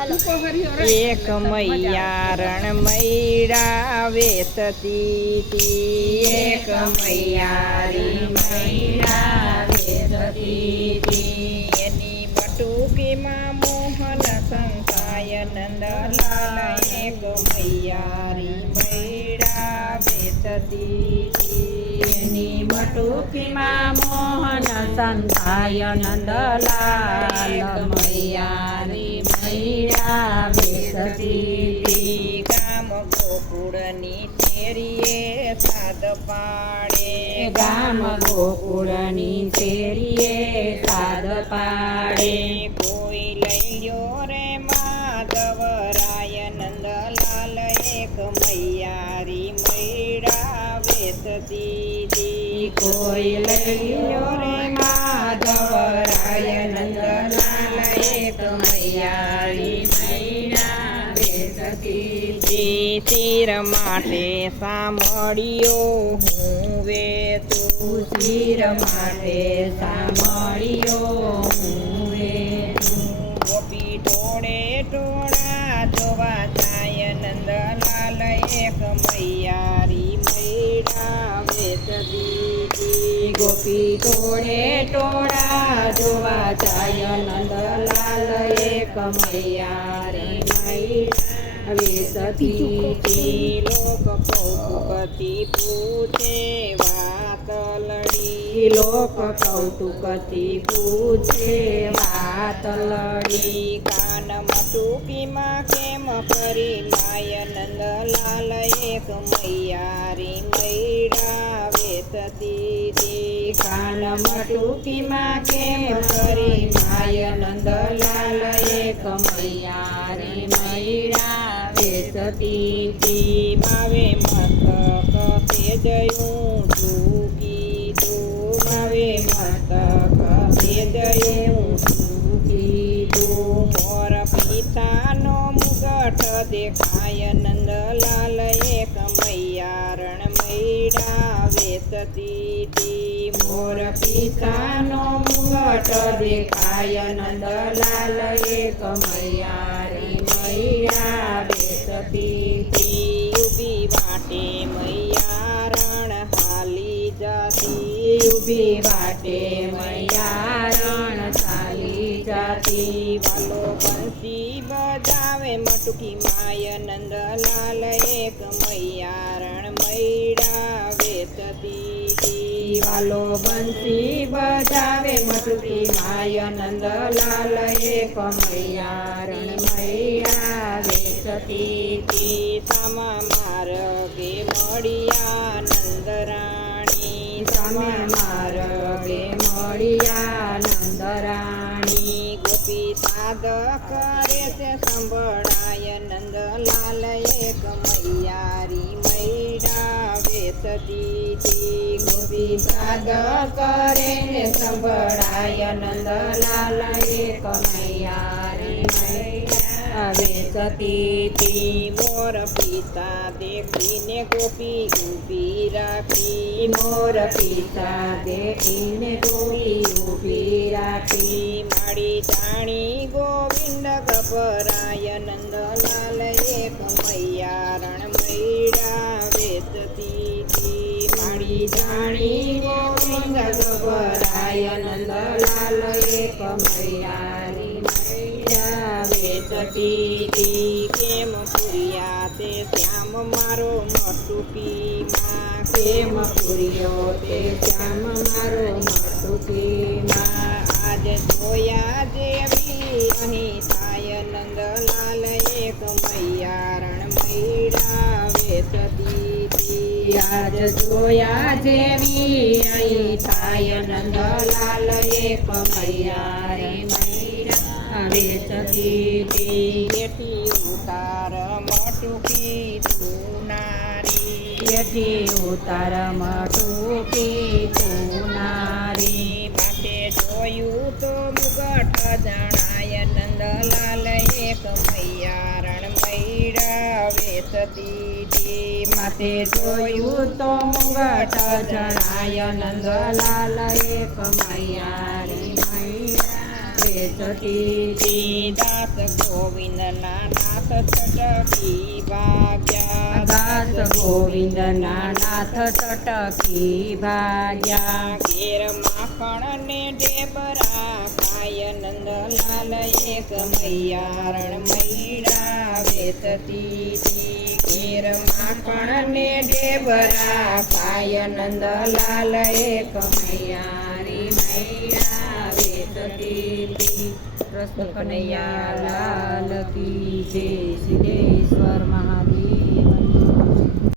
એક મૈયા રણ મૈડા વેસતી એક મૈયારી મૈડા વેસતી એની બટુકીમાં મોહન સંતાય નંદલાલ એક મૈયારી મૈરા વેસતી એની બટુકીમાં મોહન સંતાય નંદલાલ મૈયારી મૈયા બેસતી ગામ ગોકુળની શેરીએ સાદ પાડે ગામ ગોકુળની શેરીએ સાદ પાડે કોઈ લઈ લ્યો રે માધવરાય નંદલાલ એક મૈયારી મૈડા વેસતી કોઈ લઈયો રે માધવરાય નંદલાલ એક મૈયારી બેસતી તી શિર માટે સાંભળ્યો હું વેતું શિર માટે સાંભળ્યો હું વે ગોપી ટોળે ટોળા જોવા જાય નંદલાલ એક મૈયારી મૈડા વેત તી. ગોપી ટોળે ટોળા જોવા જાય નંદલાલ એક મૈયારી મૈયા વેસતી તી લોક કૌતુકથી પૂછે વાત લડી લોક કૌતુકથી પૂછે વાત લડી કાનમાં ટૂંકીમાં કેમ કરી માય નંદલાલ એક મૈયારી મૈડા વેચતી તી કાન મટુકીમાં કેમ કરી માય નંદલાલ એક મૈયારી મૈડા માવે મસ્તક ભેજયું ટૂંકી દો માવે કીધું મોર પિતાનો મુગટ દેખાય નંદલાલ એક મૈયારણ મૈડા વેચતી તી મોર પિતાનો મુગટ દેખાય નંદલાલ એક મૈયારી મૈયા ઊભી વાટે મૈયારણ ચાલી જાતી. વાલો બંસી બજાવે મટુકી માય નંદલાલ એક મૈયારણ મૈડા વેચતી. વાલો બંસી બજાવે મટુકી માય નંદલાલ એક મૈયારણ મૈયા વેચતી. તી સામા માર્ગે મળ્યા નંદરાણી. માર્ગે મળ્યા નંદરાણી ગોપી સાદ કરે છે સંભળાય નંદલાલ એક મૈયારી મૈડા વેચતી તી ગોપી સાદ કરે ને સંભળાય નંદલાલ એક મૈયારી મૈયા વેચતી તી મોર પિતા દેખીને ગોપી ઊભી રાખી. મોર પિતા દેખીને ગોળી ગભરાય નંદલાલ એક મૈયારણ મૈડા વેચતી તી મારી જાણી ગોવિંદ પરાય નંદલાલ એક મૈયારી મૈયા વેચતી તી કેમ પુરિયા તે શ્યામ મારો મટુકીમાં પ્રેમ પૂર્યો તે શ્યામ મારો મટુકીમાં જોયા જેવી અહીં થાય નંદલાલ એક મૈયારી મૈરા વેચતી તી ઉતાર મટુકી ઉતાર મટુકી તું માટે જોયું તો મુગટ જણાય નંદલાલ વેચતી માતે જોયું તો મુગટ જણાય નંદલાલ એક મૈયારી મૈયા દાસ ગોવિંદના નાથ ચટકી ભાગ્યા દાસ ગોવિંદના નાથ ચટકી ભાગ્યા ઘેર માખણ ને ડેબરા ખાય નંદલાલ એક મૈયારણ મૈડા વેચતી ઘેર માખણ ને ઢેબરા ખાય નંદલાલ એક મૈયારી મૈયા વેચતી કૃષ્ણ કનૈયા લાલ કી જય સિદ્ધેશ્વર મહાદેવ